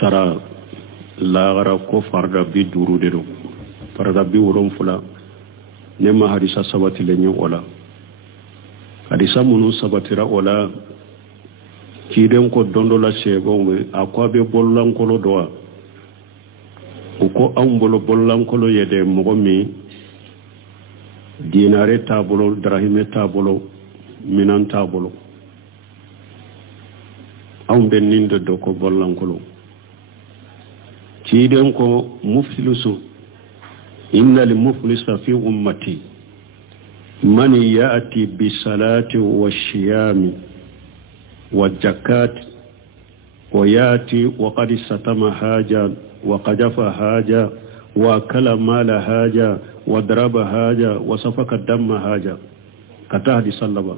sara lagara ko farda bi duru de do farda bi woron fula ne ma hadisa sabati le nyi wala hadisa munu sabatira wala kiden ko dondola sego me akwa be bollan kolo doa ko ambolo bollan kolo yede mogomi dinare tabolo drahime tabolo minan tabolo ambe nindo do ko bollan kolo kiden ko muflisu inna lil muflisa fi ummati man ya'ti bi salati wa shiyami wa zakat wa yati wa qad satama haja wa qadafa haja wa kala mala haja wa daraba haja wa safaka damma haja kata hadis sallaba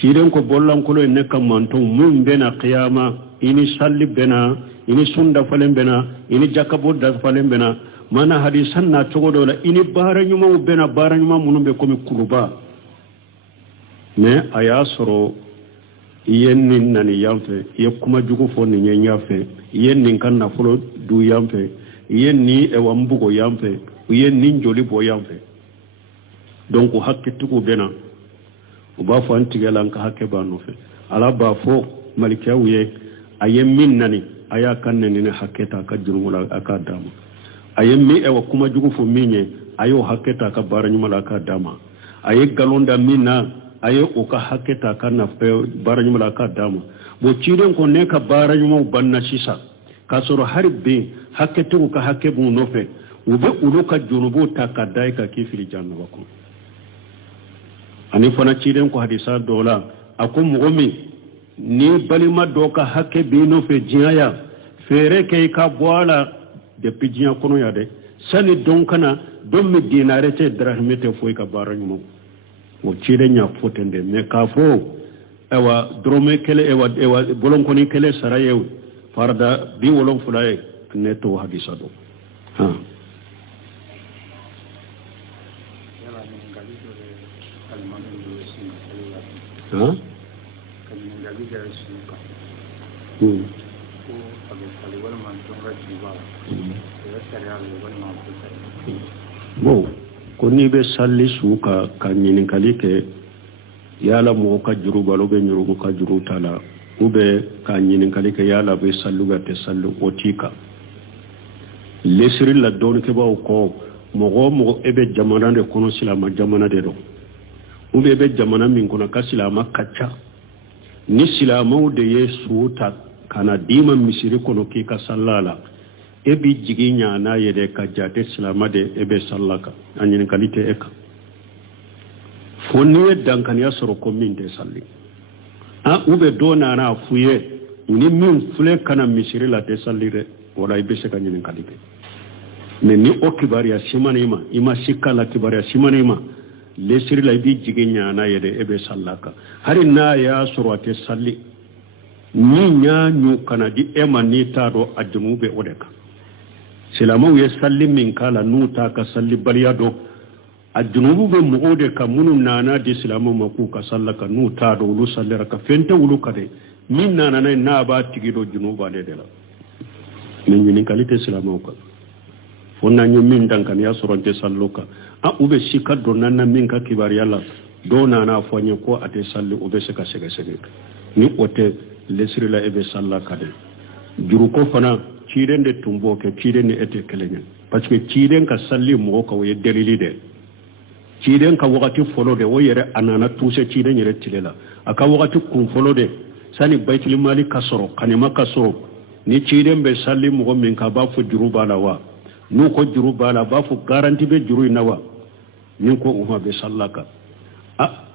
kiden ko bollan ko ne kam manton mun bena qiyama ini salli bena ini sunda falen bena ini jakabo da falen bena mana hadisan na togodo la ini baranyuma bena baranyuma munumbe komi kuruba ne aya soro yenni nani yamfe yekuma jugo fo ni nyafe yenni kan na folo du yamfe yenni e wambugo yamfe yenni njoli bo yamfe donc hakke tugo bena uba fo antigalan ka hakke ba no fe ala ba fo malikawiye ayemmin nani aya kanne ni hakketa ka jurumula aka dama ayemmi e wakuma jugo fo minye ayo hakketa ka baranyuma la ka dama aye galonda minna ayo o ka hakketa ka na baranyuma la ka dama bo ciden ko ne ka baranyuma banna sisa ka soro harbe hakketu ka hakke bu no fe ube uluka junubu takadai ka kifiri janna wako ani fana ciden ko hadisa dola akum mu'min ni balima doka hakke be no fe jiaya fere kay ka boala de pijiya kono ya de sani donkana don mi dinare te drahmete foy ka baranyuma o ciden nya fotende me ka fo ewa drome kele ewa bolon koni kele sarayew farda bi wolon fulaye neto hadisa do ha ha bo ko ni be salli suka ka nyinin kalike yala mo ka juru balo be nyuru ka juru tala ube ka nyinin kalike yala be sallu ga te sallu otika lesri la don ke ba ko mo ebe jamana de kono silama jamana de do ube be jamana min kono ka silama kacca ni silama de yesu ta kana dima misiri kono ki ka sallala ebi jiginya na yede ka jate silama de ebe sallaka anyin kalite eka fonni dankan ya soro ko min de salli a ube dona na fuye ni min fule kana misiri la de sallire wala ibe se ka nyin kalite me ni o kibariya simanima ima sikala kibariya simanima lesiri la bi jiginya na yede ebe sallaka hari na ya soro te salli ni nya nyu kana di ema ni tado ajmube odeka silamaw ye salli min kala nuta ka salli baliyado ajnubu be muode ka munu nana di silamaw maku ka sallaka nuta do lu sallera ka fente wulu kade min nana na ba tigido junuba de la min ni kalite silamaw ka fonna nyu min dankan ya soronte salluka a ube sikado nanna min ka kibar yalla do nana fonye ko ate salli ube seka sege ni ote lesri la ebe sallaka de juru ko fana ciiden de tumbo ke ciiden ne ete kelenya parce que ciiden ka salli mo ko ye delili de ciiden ka wakati folo de wo yere anana tuse ciiden yere tilela aka wakati kun folo de sani baitul mali kasoro kanima kasoro ni ciiden be salli mo min ka ba fu juru bala wa nu ko juru bala ba fu garanti be juru nawa ni ko umma be sallaka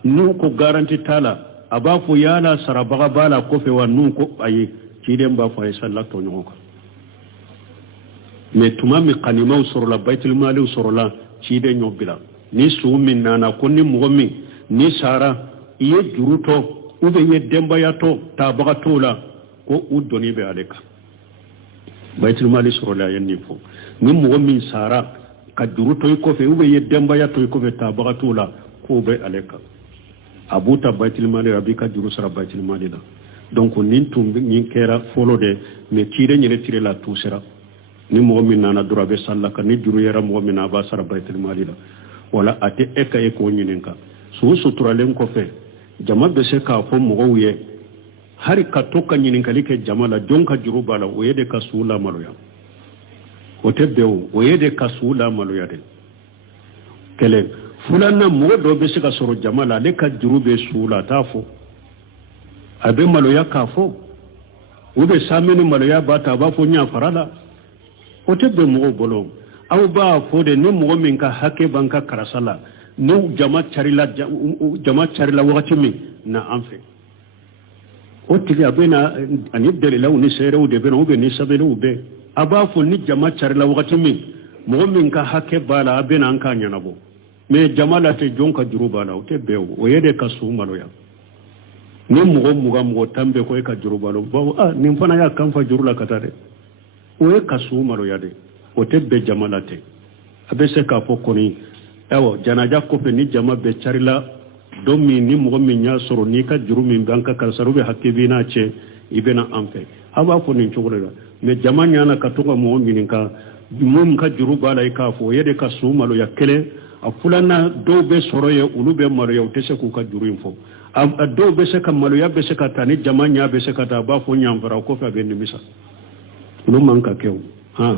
nu ko garanti tala aba fu yala sarabaga bala ko fe wa nu ko ayi ciiden ba fu ay sallaka nyoko mais tuma mi kanima soro la baitul mali soro la ciide nyobila ni sumin nana ko ni mugomi ni sara iye juruto ube ye demba yato tabaga tola ko udoni be aleka baitul mali soro la yanni fo ni mugomi sara ka juruto ko fe ube ye demba yato ko fe tabaga tola ko be aleka abuta baitul mali abika juru sara baitul mali la donc nin tum nin kera folo de me tire nyere tire la tusera ni mo min nana durabe sallaka ni juru yera mo min aba sara baitul mali la wala ate eka e ko nyininka su suturalen ko fe jama be se ka fo mo wiye hari ka tokka nyininka like jama la jonka juru bala o yede ka sula maloya o tebbew o yede ka sula maloya de kele fulana mo do be se ka soro jama la le ka juru be sula tafo abe maloya ka fo ube samini maloya bata ba fo nya farala o tebbe mo bolo aw ba fo de no mo min ka hake banka karasala no jama charila wakati min na anfe o tigi abena ani dalila ni sere o de bena o be ni sabele o be aba fo ni jama charila wakati min mo min ka hake bala abena an ka nyanabo me jama la te jonka juru bala o tebbe o yede ka su maloya ni mugo tambe ko e ka juru balo ba ni fana ya kan fa juru la katade o e ka su maloya de o tebbe jama la te abe se ka fo koni ewo janaja ko pe ni jama be charila do mi ni mo mi nya soro ni ka juru min banka kar saru be hakke na che ibena amfe aba ko ni chogola me jama nya na ka to mo mi ka mum ka juru bala ka fo yede ka su malo ya kele a fulana do be soro ye ulu be malo ya tese ku ka juru info a do be se ka malo ya be se ka tani jama nya be se ka ta ba fo nya fara ko fa be ni misa no man ka kew ha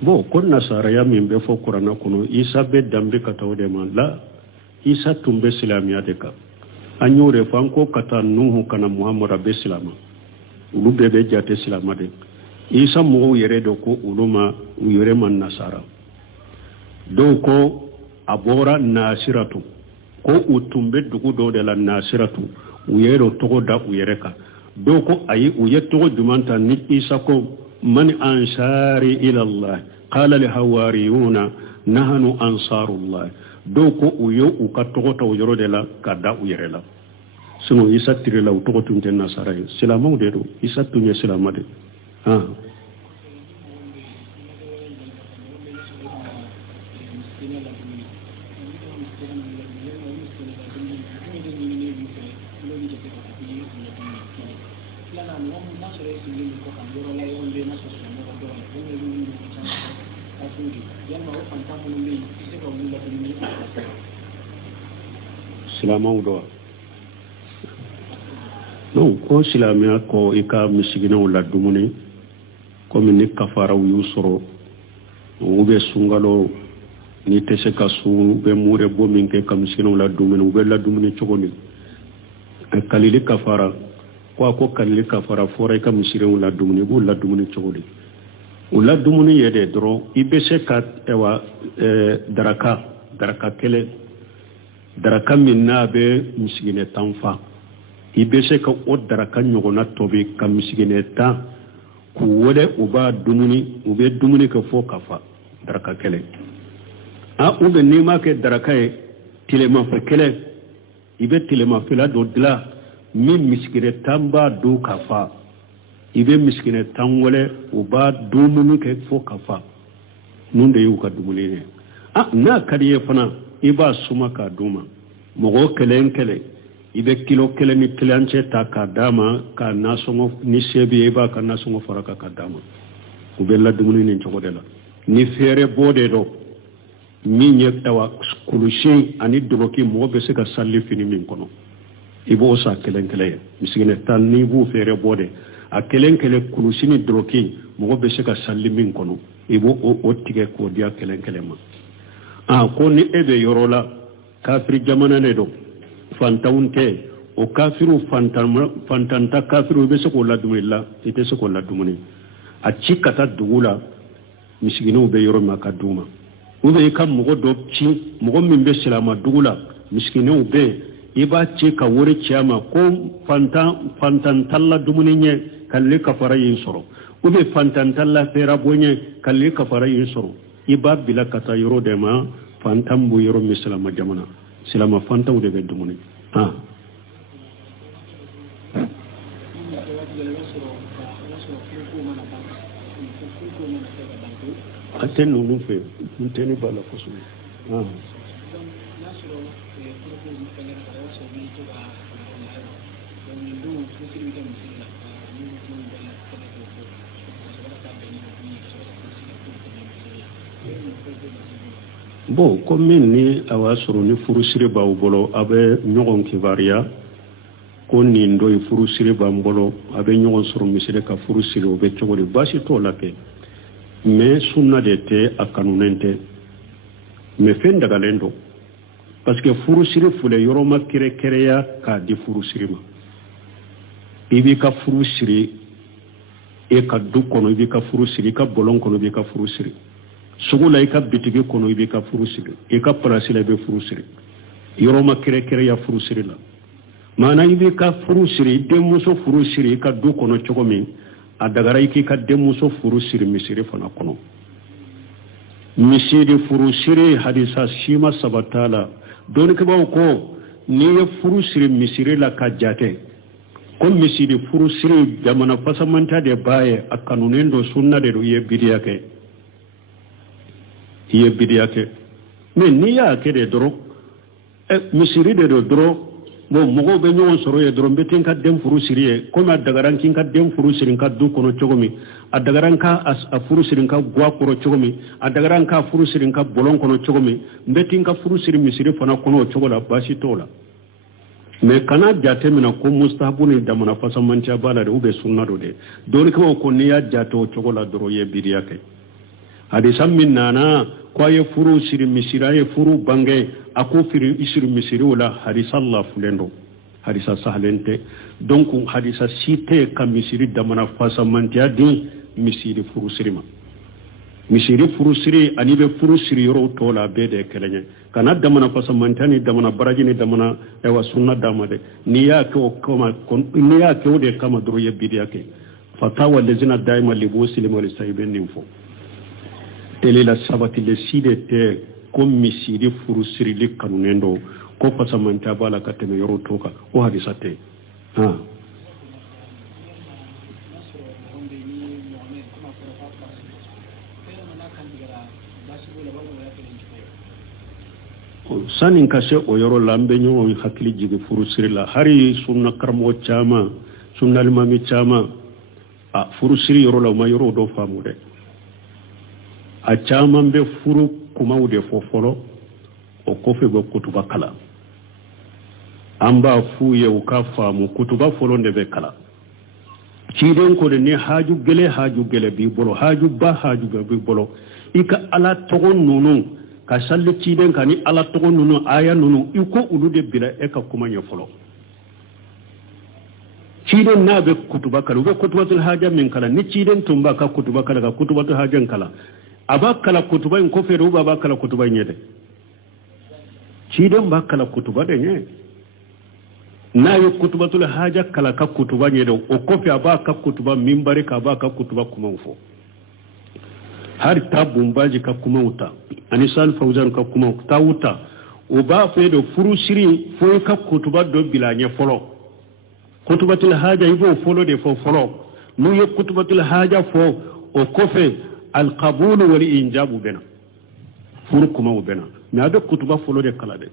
bo kon nasara ya min be fo qur'ana kuno isa be dambe ka tawde man la isa tumbe islamiya de ka anyore fanko kata nuhu kana muhammad be islama ulu be jate islama de isa mo yere do ko uluma yere man nasara do ko abora nasiratu ko utumbe dugu do de la nasiratu uyero togo da uyere ka do ko ayi uye togo dumanta ni isa ko من أنصاري إلى الله قال الحواريون نحن أنصار الله دوكو ويو وكتوغوتا ويرو دلا كدا ويرلا سنو إيسا تيرلا وتوغوتو نتنا ساراي سلامو ديرو إيسا توني سلامة دي silamau do no ko silamia ko ika misigina wala dumuni ko min kafara yusro ube sungalo ni tese ka su be mure bo min ke kam misigina wala dumuni ube la dumuni chogoni kalili kafara ko kalili kafara fora ka misigina wala dumuni bo la dumuni chogoni wala dumuni yede dro ibe se ka ewa daraka kele daraka min na be misigine tanfa ibe se ka o daraka nyogona tobe ka misigine ta ku wole uba dumuni ube dumuni ka fo kafa daraka kele ube nima ke daraka e tilema fa kele ibe tilema fila do dila min misigine tamba do kafa ibe misigine tan wole uba dumuni ke fo kafa nunde yu ka dumuni ne na kariye fana iba suma ka duma mogo kelen kele ibe kilo kele ni klance ta ka dama ka nasongo ni sebi iba ka nasongo faraka ka dama ubella dumuni ni chogodela ni fere bode do mi nyektawa kulushi ani droki mo be se ka salli fini min kono ibo sa kelen kele misigine tan ni bu fere bode a kelen kele kulushi ni droki mo be se ka salli min kono ibo o tige ko dia kelen kele ma ko ni ebe yorola kafir jamana ne do fantaunte o kafiru fantanta kafiru be se ko la dumilla ite se ko la dumuni a cikata dugula misigino be yoro makaduma ube kam mo do ci mo min be silama dugula misigino be iba ci ka wori ciyama ko fantantalla dumuni nye kalli kafara yin soro ube fantantalla fera bonye kalli kafara yin soro iba bila kata yoro de ma fantambu yoro mislama jamana silama fantaw de be dumuni aten nunu fe nteni bala kosu bon comme ni awa soro ni furusire ba bolo abe nyogon kibaria ko ni ndoy furusire ba mbolo abe nyogon soro misire ka furusire obe chogori basi to lake mais sunna de te akanunente mais fen daga lendo parce que furusire fule yoroma kire kereya ka di furusire ma ibi ka furusire e ka du kono ibi ka furusire ka bolon kono ibi ka furusire sugula ika bitigi kono ibi ka furusire ika plasila be furusire yoroma kire kereya furusire la mana ibi ka furusire demuso furusire ka du kono chogomi adagara iki ka demuso furusire misire fana kono misiri furusire hadisa shima sabatala doni ke bawo ko ni furusire misire la ka jate ko misiri furusire jamana pasamanta de baye akanunendo sunna de do ye bidiyake mais ni ya ke de doro misiri de doro mo mogo be nyon soro ye doro betin ka dem furusire ko ma dagaran kin ka dem furusire ka du kono chogomi adagaran ka a furusire ka gwa kono chogomi adagaran ka furusire ka bolon kono chogomi betin ka furusire misiri fana kono chogola basi tola mais kana jate mina ko mustahabu ni damana fasamantia bala de ube sunna do de doni ko ni ya jato chogola doro ye bidiyake hadisam min nana ko ye furu siri misira ye furu bange ako firi isiri misiri wala hadisa Allah fulendo hadisa sahlente donc hadisa site kam misiri damana fasa mantia di misiri furu sirima misiri furu siri ani be furu siri yoro tola be de kelenye kana damana fasa mantia ni damana baraji ni damana ewa sunna damade ni ya ko kama ni ya ko de kama dro ye bidiyake fatawa lezina daima libusi limol sahiben info tele la sabati le side te comme misiri furusiri li kanunendo ko pasamanta bala kateme yoro toka o hadisa te sanin kase o yoro lambe nyo hakili jigi furusiri la hari sunna karmo chama sunna limami chama furusiri yoro la ma yoro do famude a caman be furu kumaw de fo folo o kofe be kutuba kala an b'a fu ye u ka faamu kutuba folo de be kala ciden ko de ni haaju gele bi bolo haaju bi bolo ika ala togo nunu ka salli ciden kan ni ala togo nunu aya nunu iko ulu de bila e ka kuma nya folo ciden na be kutuba kala be kutubatul haja min kala ni ciden tumba ka kutuba kala ka kutubatul hajan kala abakala kutuba in kofe ruba bakala kutuba nyede ciden bakala kutuba de nye na yo kutubatul haja kala ka kutuba nyede o kofe abaka kutuba mimbari ka abaka kutuba kuma ufo har tabumbaji ka kuma uta anisal fauzan ka kuma uta uta o ba fe do furusiri fo ka kutuba do bilanya folo kutubatul haja ibo folo de fo folo no yo kutubatul haja fo o kofe القبول والإنجاب بنا فرقما وبنا نادو كتبا فلو دي كلا دي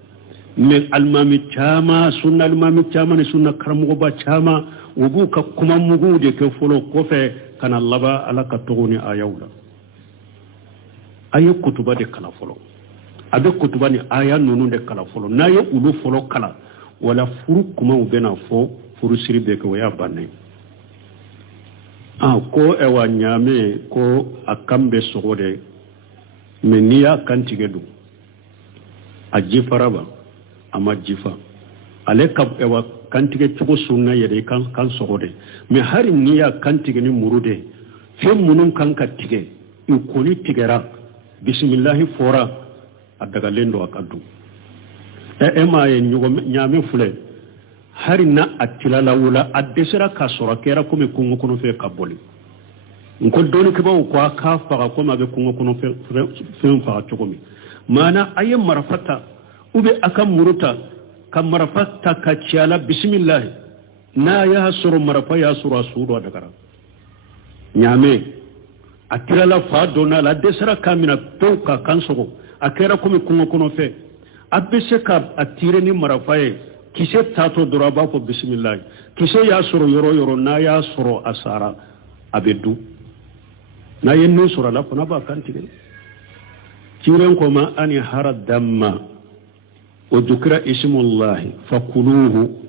من المامي تشاما سنة المامي تشاما سنة كرمغبا تشاما وبوكا كما مغو دي كفلو كوفي كان اللبا على كتغوني آيولا آيو كتبا دي كلا فلو أبي كتبا ني آيا نونو دي كلا فلو نايو أولو فلو كلا ولا فرقما وبنا فو فرسري بيك ويا باني ko ewa nyame ko akambe sogode menia kantigedu ajifaraba ama jifa ale kab ewa kantige chugo sunna yede kan sogode me hari niya kantige ni murude fe munun kan katige ikoni tigera bismillah fora adaga lendo akadu ema ye nyugo nyame fule hari na atilala wula adesera ka sora kera kome kungo kono fe kaboli nko doni ke bawo kwa ka faga ko mabe kungo kono fe fa chokomi mana ayi marafata ube aka muruta ka marafata ka ciala bismillah na ya soro marafa ya soro asuro adagara nyame akira la fa dona la desara kamina toka kansogo akera komi kungo kono fe abese ka atire ni marafa e kise tato doraba ko bismillah kise ya soro yoro na ya soro asara abedu na yenno soro la fona ba kantige kiren ko ma ani harad damma wa dhukra ismullahi fakuluhu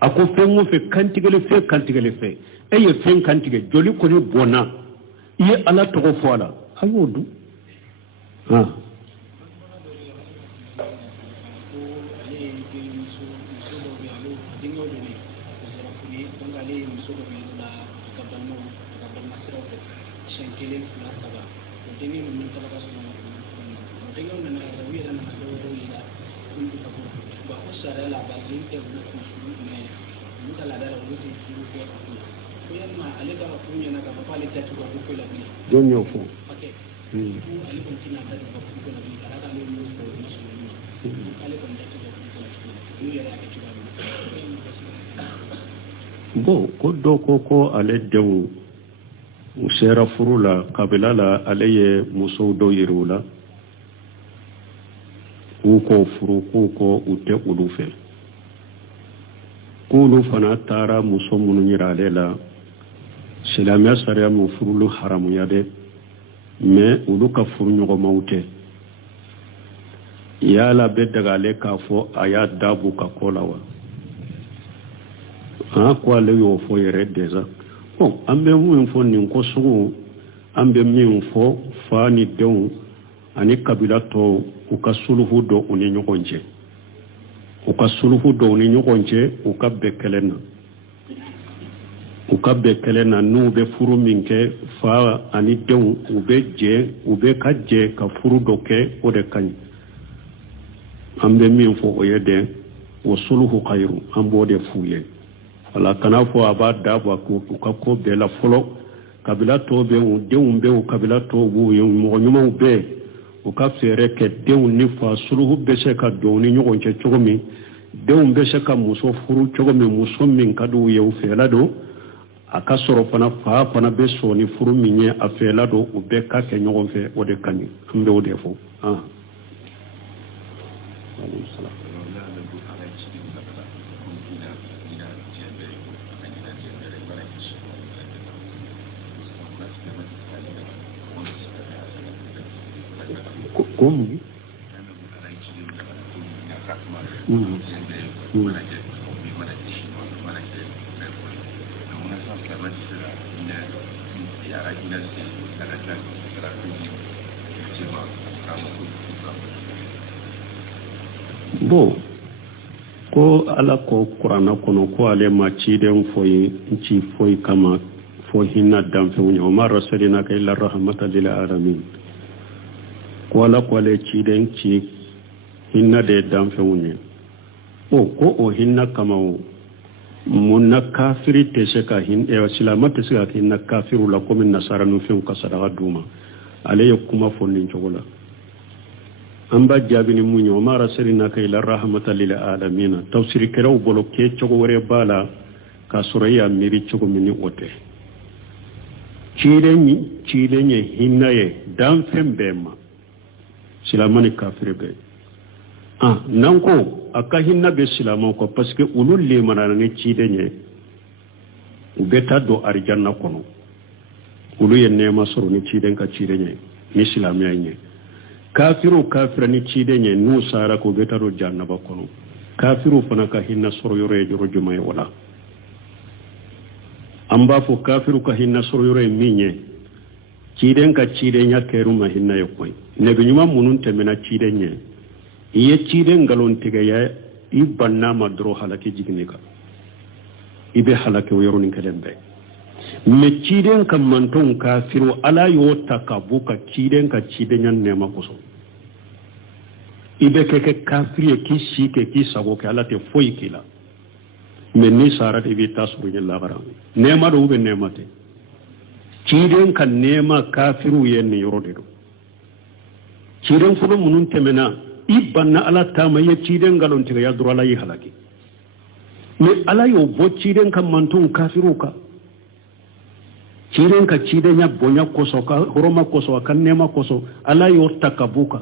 ako fengo fe kantigele fe eye fen kantige joli ko ni bona iye ala to ko fola ayodu ha jonyo fo bo ko do ko ale dewu usera furula kabila la aleye muso do yirula uko furu ko ute ulufe kulu fana tara muso munu nyirale la silamiya sariya mu furulu haramu ya de mais ulu ka furu ɲɔgɔn mawute yala be dagale k'a fɔ a y'a dabu ka ko la wa ko ale y'o fɔ yɛrɛ déjà bon an bɛ min fɔ nin ko sugu an bɛ min fɔ fa ni denw ani kabila tɔw u ka suluhu dɔ u ni ɲɔgɔn cɛ u ka suluhu dɔ u ni ɲɔgɔn cɛ u ka bɛn kɛlɛ na u ka bɛn kɛlɛ na n'u bɛ furu min kɛ fa ani denw u bɛ ka jɛ ka furu dɔ kɛ o de ka ɲi an bɛ min fɔ o ye dɛ o suluhu khairu an b'o de f'u ye wala kana fɔ a b'a dabɔ u ka ko bɛɛ la fɔlɔ kabila tɔw bɛ u denw bɛ u kabila tɔw b'u ye mɔgɔ ɲumanw bɛ u ka fɛɛrɛ kɛ denw ni fa suluhu bɛ se ka don u ni ɲɔgɔn cɛ cogo min denw bɛ se ka muso furu cogo min muso min ka d'u ye u fɛla don a ka sɔrɔ fana fa fana bɛ sɔn ni furu min ye a fɛla don u bɛɛ ka kɛ ɲɔgɔn fɛ o de ka ɲi an bɛ o de fɔ como bo ko ala ko qur'ana kono ko ale ma ciden foyi ci foyi kama fo hinna dam fe woni o ma rasulina ka illa rahmatan lil alamin ko ala ko ale ciden ci hinna de dam fe woni ko o hinna kama o munna kafiri te se ka hin e silama te se ka hinna kafiru la ko min nasara no fe ko sadaka duma ale yakuma fonnin jogola amba jabini munyo mara serina kay la rahmatan lil alamin tafsir keraw bolo ke cogo wore bala ka suraya miri cogo mini ote cilenye hinnaye dan fembema silamani kafir be nanko aka hinna be silama ko parce que ulul le manana ne cilenye ubeta do arjanna kono ulu ye nema soro ni cilen ka cilenye ni silamiya nye kafiru kafirani cidenye nu sara ko betaro jannaba kono kafiru fana ka hinna soro yore joro jumay wala amba fo kafiru ka hinna soro yore minye ciden ka cidenya keru ma hinna yokoy ne be nyuma munun temena cidenye iye ciden galon tiga ya ibanna madro halake jignika ibe halake yoro nin kelembe me ciden ka manton kafiru ala yo takabuka ciden ka cidenya nema koso ibe keke kafiri ki sike ki sago ke ala te foyi kila me ni sara de bi tasbu ni lagara nema do ube nema te ciden ka nema kafiru yen ni yoro de do ciden fulo munun temena ibanna ala tama ye ciden galon tiga ya durala yi halaki me ala yo bo ciiden kam mantun kafiru ka ciiden ka ciide nya bonya koso ka horoma koso kan nema koso ala yo takabuka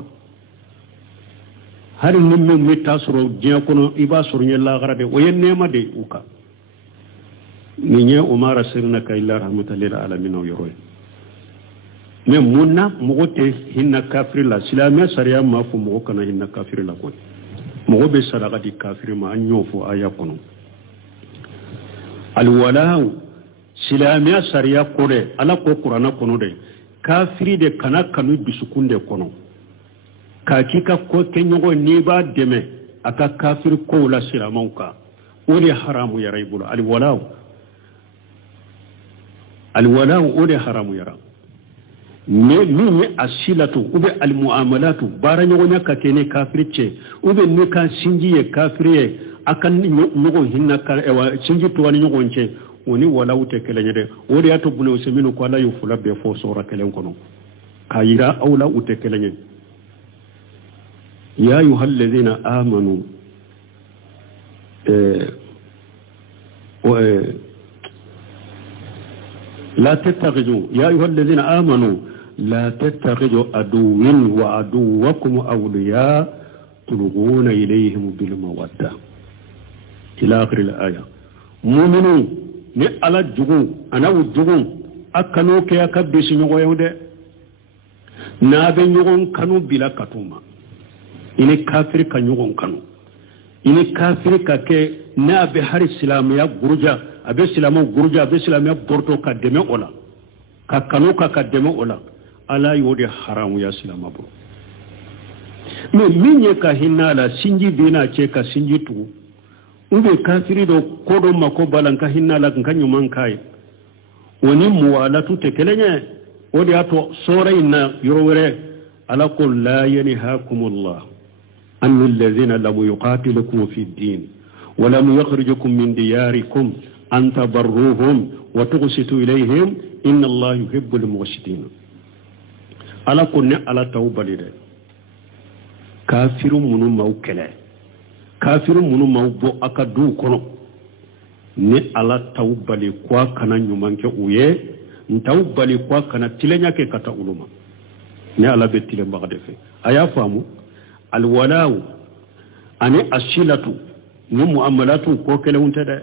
hari nimmi mi tasro jiya kono iba surnya la garade o yen nema de uka ni nya umara sirna ka illa rahmatan lil alamin o yoroy me munna mogote hinna kafir la silamiya sariya ma fu mogo kana hinna kafir la ko mogo be sadaka di kafir ma anyo fu aya kono al wala silamiya sariya ko de ala ko qur'ana kono de kafiri de kana kanu bisukunde kono ka kika ko kenyogo ni ba deme aka kafir ko la silamauka woni haramu ya raibul al wala woni haramu ya raibul ni asilatu ube al muamalatu bara nyogonya ka kene kafirce ube ni kan sinjiye kafiriye akan nyogo hinna ka ewa sinji to wani nyogonce woni wala ute kelenya de wodi ato bulo semino ko ala yufula be fo sora kelen kono kayira awla ute kelenya ya ayyuhalladhina amanu لا تتخذوا يا أيها الذين آمنوا لا تتخذوا عدو وعدوكم أولياء تلقون إليهم بالمودة إلى آخر الآية مؤمنون ni ala jugu ana wujugu akano ke akabisi nyogo yode na be nyogon kanu bila katuma ini kafir ka nyogon kanu ini kafir ka ke na be har islamiya gurja abe islamu gurja abe islamiya borto ka deme ola ka kanu ka deme ola ala yode haramu ya islama bro me minye ka hinala sinji bina che ka sinji tu ube kafiri do kodo mako balanka hinala kan nyuman kai woni muwalatu tekelenye wodi ato soraina yorowere ala qul la yanhaakumullah an alladhina lam yuqatilukum fi ad-din wa lam yukhrijukum min diyarikum an tabarruhum wa tuqsitu ilayhim inna allaha yuhibbul muqsitin ala kunna ala tawbalide kafiru munu mawkele kafiru munu mawbo akadu kono ni ala tawbali kwa kana nyumanke uye ntawbali kwa kana tilenya ke kata uluma ni ala betile mbagadefe aya famu alwalaw ani asilatu ni muamalatu ko kele untede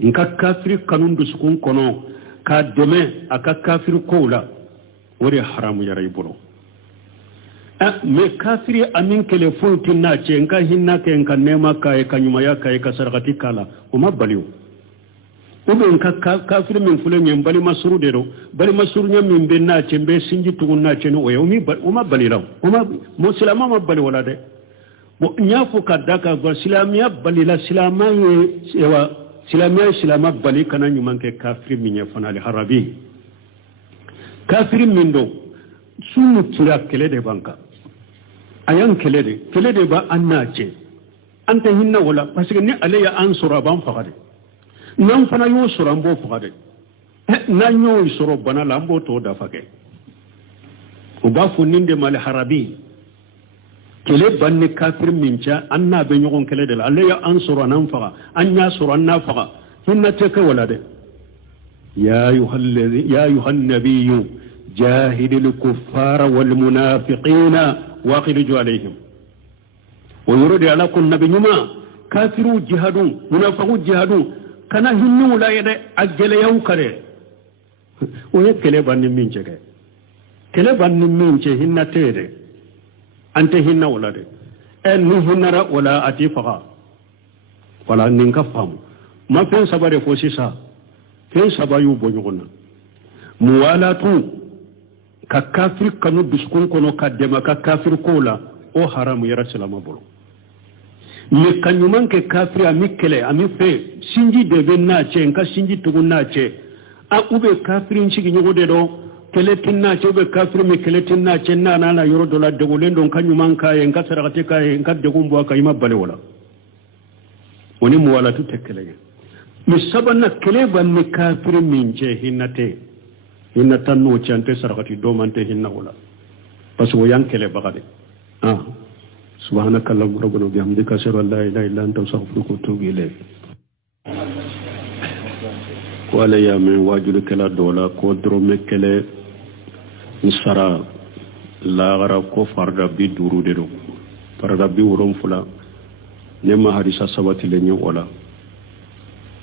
nka kafiri kanundu sukun kono ka deme aka kafiri kola wori haramu yaray bolo me kafiri amin kele fonti na ce nka hinna ke nka nema ka e kanyuma ya ka e ka sarakati kala o mabaliw ube nka kafiri min fule nyem bali masuru dero bali masuru nyem min be na ce be sinji tugun na ce no o mabalilaw o ma muslima mabali wala de bo nyafu ka daka go islamiya balila islama ewa islamiya islama bali kana nyuman ke kafiri min yafana al harabi kafiri min do sunu tira kele de banka ayan kele de ba annace anta hinna wala parce que ni alayya ansura ban faqade nan fana yo suran bo faqade na nyo suro bana lambo to da fake o ba fu ninde mal harabi kele banni kafir mincha anna be nyogon kele de alayya ansura nan faqa anya sura na faqa hinna te ka wala de ya ayuhan nabiyyu جاهد الكفار والمنافقين واخرج عليهم ويرد على كل نبي نما كافروا جهادون منافقوا جهادون كان هنو لا يد اجل يوم كره ويكله بان من جه كله بان من جه هن تيره انت هن ولد ان هنرا ولا اتفقا ولا ننكفهم ما في سبب فوسيسا في سبب يبونغنا موالاتو ka kafir kanu biskun kono ka dema ka kafir kola o haramu yara salama bolo me kanyuman ke kafir ami kele ami fe sinji de ben na che nka sinji tugun na che a ube kafirin shigi nyogo de do kele tin na che ube kafir me kele tin na che na na yoro dola de golen don kanyuman ka en ka sarakate ka en ka de gumbo ka ima bale wala woni mu wala tu tekele mi sabanna kele ban ni kafir min che hinate hinna tanno chante sarakati do mante hinna wala parce que yan kele bagade subhanakallahumma rabbana bihamdika ashhadu an la ilaha illa anta astaghfiruka wa atubu ilayk wala ya men wajulu kala dola ko drome kele sara lagara ko farda bi duru de do farda bi worom fula ne ma hadisa sabati le nyu wala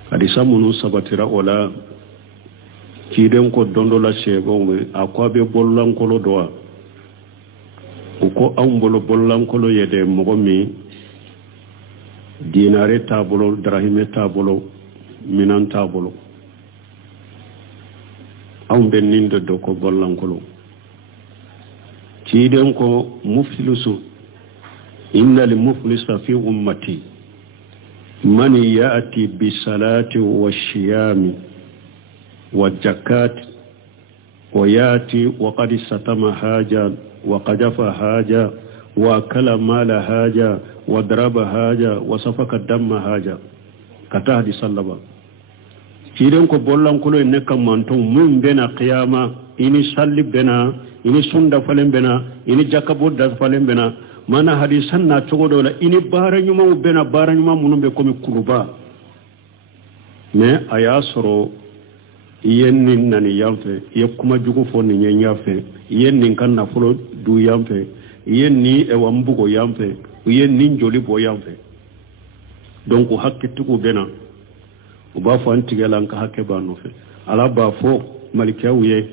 hadisa munu sabatira wala kiden ko dondola shego me akwa be bollan kolo doa ko an bolo bollan kolo yede mogo mi dinare tabolo drahime tabolo minan tabolo an ben ninde do ko bollan kolo kiden ko muflisu inna lil muflisa fi ummati man ya'ti bi salati wa shiyami wa zakat wa yati wa qad satama haja wa qadafa haja wa kala mala haja wa daraba haja wa safaka damma haja kata hadi sallaba kiden ko bollan kolo ne kam manto mun bena qiyama ini salli bena ini sunda falen bena ini jakabo da falen bena mana hadisan na togodo la ini baranyuma bena baranyuma munumbe komi kuruba me aya soro yenni nani yamfe yekuma jugo fonni nyenyafe yenni kan na folo du yamfe yenni e wambugo yamfe yenni njoli bo yamfe donc hakke tugo bena uba fo antigelan ka hakke ba no fe ala ba fo malikawiye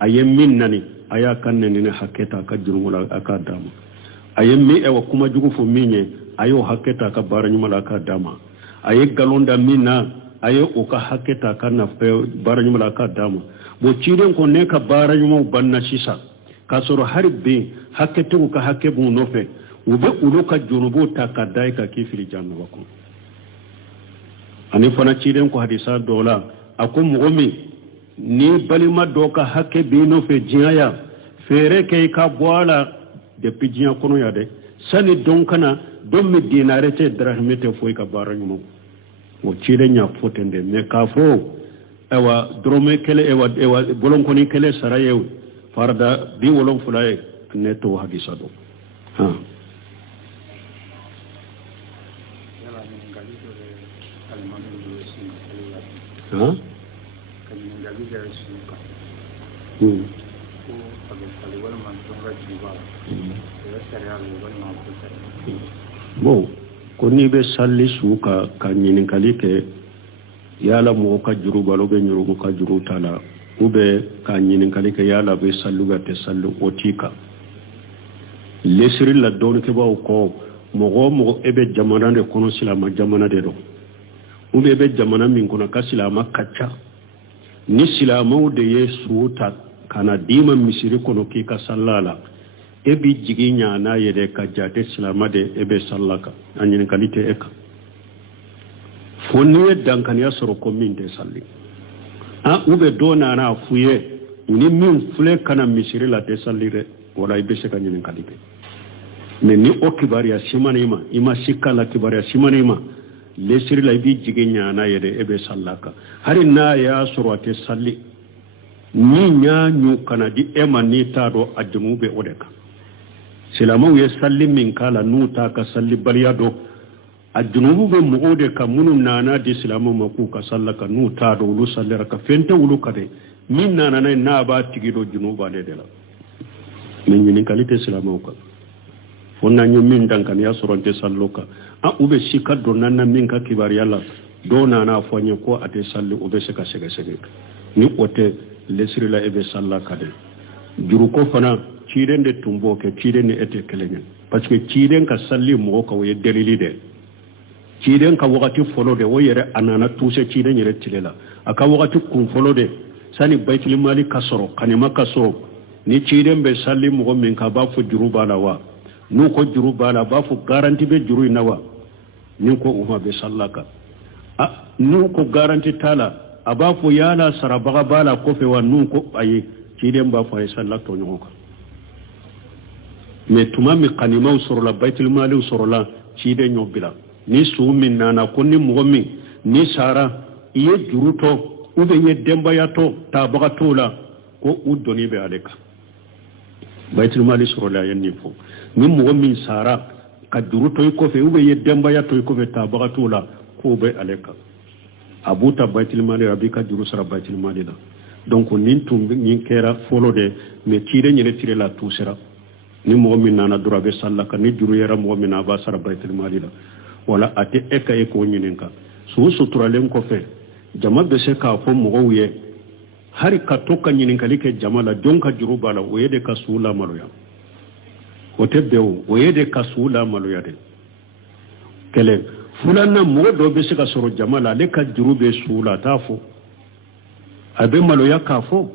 ayem min nani aya kanne ne hakketa ka jurumula aka dama ayem mi e wakuma jugo fo minye ayo hakketa ka baranyuma aka dama aye galonda minna ayo o ka hakketa ka na fe baranyuma aka dama bo ciden ko ne ka baranyuma banna sisa ka soro harbe hakketu ka hakke bu no fe ube uloka junubo ta ka dai ka kifiri janna wako ani fana ciden ko hadisa dola akum mu'min ni balima doka hakke bino fe jiaya fere ke ka boala de pijiya kono ya de sani donkana don mi dinare te drahmete fo ka baranyuma o cire nya fotende me ka fo ewa drome kele ewa bolon koni kele saraye farda bi wolon fulaye neto hadisa do ha ha bon ko ni be salli suka ka nyinin kalike yala mo ka juru balo be nyuru ka juru tala ube ka nyinin kalike yala be sallu ga te sallu otika lesiri la don ke ba ko mo ebe jamana de kono silama jamana de do ube be jamana min kono ka silama kacha ni silama de yesu ta kana dima misiri kono ki ka sallala ebi jiginya na yede ka jate silama de ebe sallaka anyin kalite eka fonni dankan ya soro ko min de salli a ube dona na fuye ni min fule kana misiri la de sallire wala ibe se kanyin kalite mais ni o kibari ya simanima ima sikala kibari ya simanima lesiri la ibi jiginya na yede ebe sallaka hari na ya soro ate salli ni nya nyu kana di ema ni tado ajumube odeka silama ye salli min kala nuta ka salli bariyado ajunubu be muode ka munum nana di silama maku ka sallaka nuta do lu sallera ka fente wulu kade min nana na ba tigido junuba de la min ni kalite silama ko fonna nyu min dankan ya soronte salloka a ube sikado nanna min ka kibari yalla do nana fonye ko ate salli ube seka ni ote lesri la ebe sallaka de juru ko fana ciiden de tumbo ke ciiden ne ete kelenya parce que ciiden ka salli mo ko ye delili de ciiden ka wakati folo de wo yere anana tuse ciiden yere tilela aka wakati kun folo de sani baitul mali kasoro kanima kasoro ni ciiden be salli mo min ka ba fu juru bala wa nu ko juru bala ba fu garanti be juru nawa ni ko umma be sallaka a nu ko garanti tala aba fu yala sarabaga bala ko fe wa nu ko ayi ciiden ba fu ay sallato nyoko mais tuma mi kanima usoro la baitul mali usoro la cide nyobila ni su min nana ko ni momi ni sara iye juruto ube ye demba yato tabaga tola ko udoni be aleka baitul mali usoro la yanni fo ni momi sara ka juru toy ko fe ube ye demba ya toy ko fe tabagatu la ko be aleka abuta baitul mali abika juru sara baitul mali la donc nin tum nin kera folo de me tire nyere tire la tusera ni mo min nana dura be sallaka ni juru yara mo min aba sara baitul mali la wala ate eka e ko nyinenka su suturalen ko fe jama be se ka fo mo wiye hari ka tokka nyininkali ke jama la jonka juru bala o yede ka sula maloya o tebbewo o yede ka sula maloya de kele fulana mo do be se ka soro jama la le ka juru be sula tafo abe maloya ka fo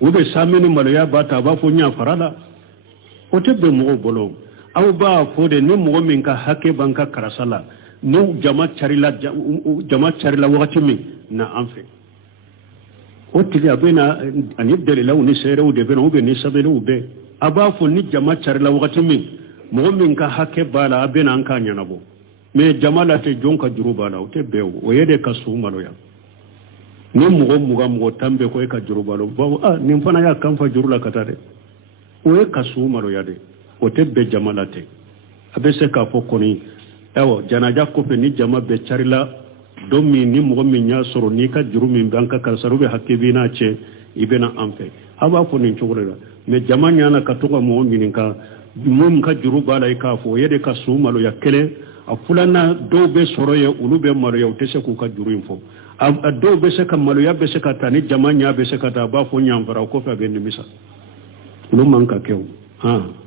o be samini maloya bata ba fo nya farala o tebbe mo bolo aw ba fo de ni mo min ka hakke banka karasala no jama charila wakati min na anfe o tili abena ani delila ni sere u de bena u be ni sabele u be abafo ni jama charila wakati min mo min ka hakke bala abena an ka nyanabo me jama la te jonka juru bala o te bew o yede ka sumalo ya ni mo tambe ko e ka juru balo ba ni fana ya kan fa juru la katade o e ka sumalo ya de o te be jama la te abese ka fo koni ewo janaja ko fe ni jama be charila domi ni mo min nya soro ni ka juru min banka kal sarube hakke bina che ibena amfe aba ko ni chogora me jama nya na ka to mo min ka mum ka juru bala ka fo yede ka sumalo ya kele a fulana do be soro ye ulu be maro ya utese ku ka juru info a do be se ka malo ya be se ka tani jama nya be se ka ta ba fo nya fara ko fa be ni misa no man ka kew ha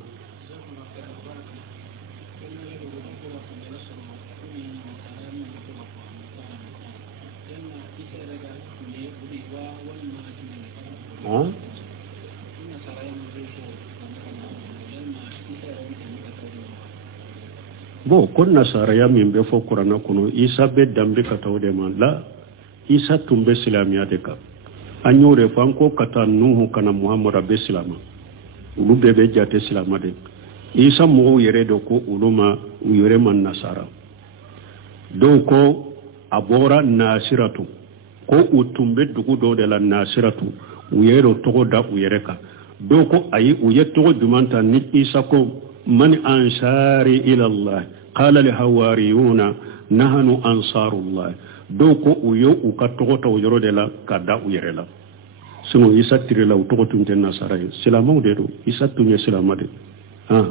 bo kon nasara ya min be fo qur'ana kuno isa be dambe ka tawde man la isa tumbe silamiya de ka anyore fanko kata nuhu kana muhammad be silama ulu be jate silama de isa mo yere do ko uluma yere man nasara do ko abora nasiratu ko utumbe dugu do de la nasiratu uyero togo da uyere ka do ko ayi uyeto dumanta ni isa ko man ansari ila allah qala li hawariyuna nahnu ansarullah do ko uyo ukatogo to yoro de la kada uyere la sino isa tire la utogo tunte nasara silama de do isa tunye silama de ha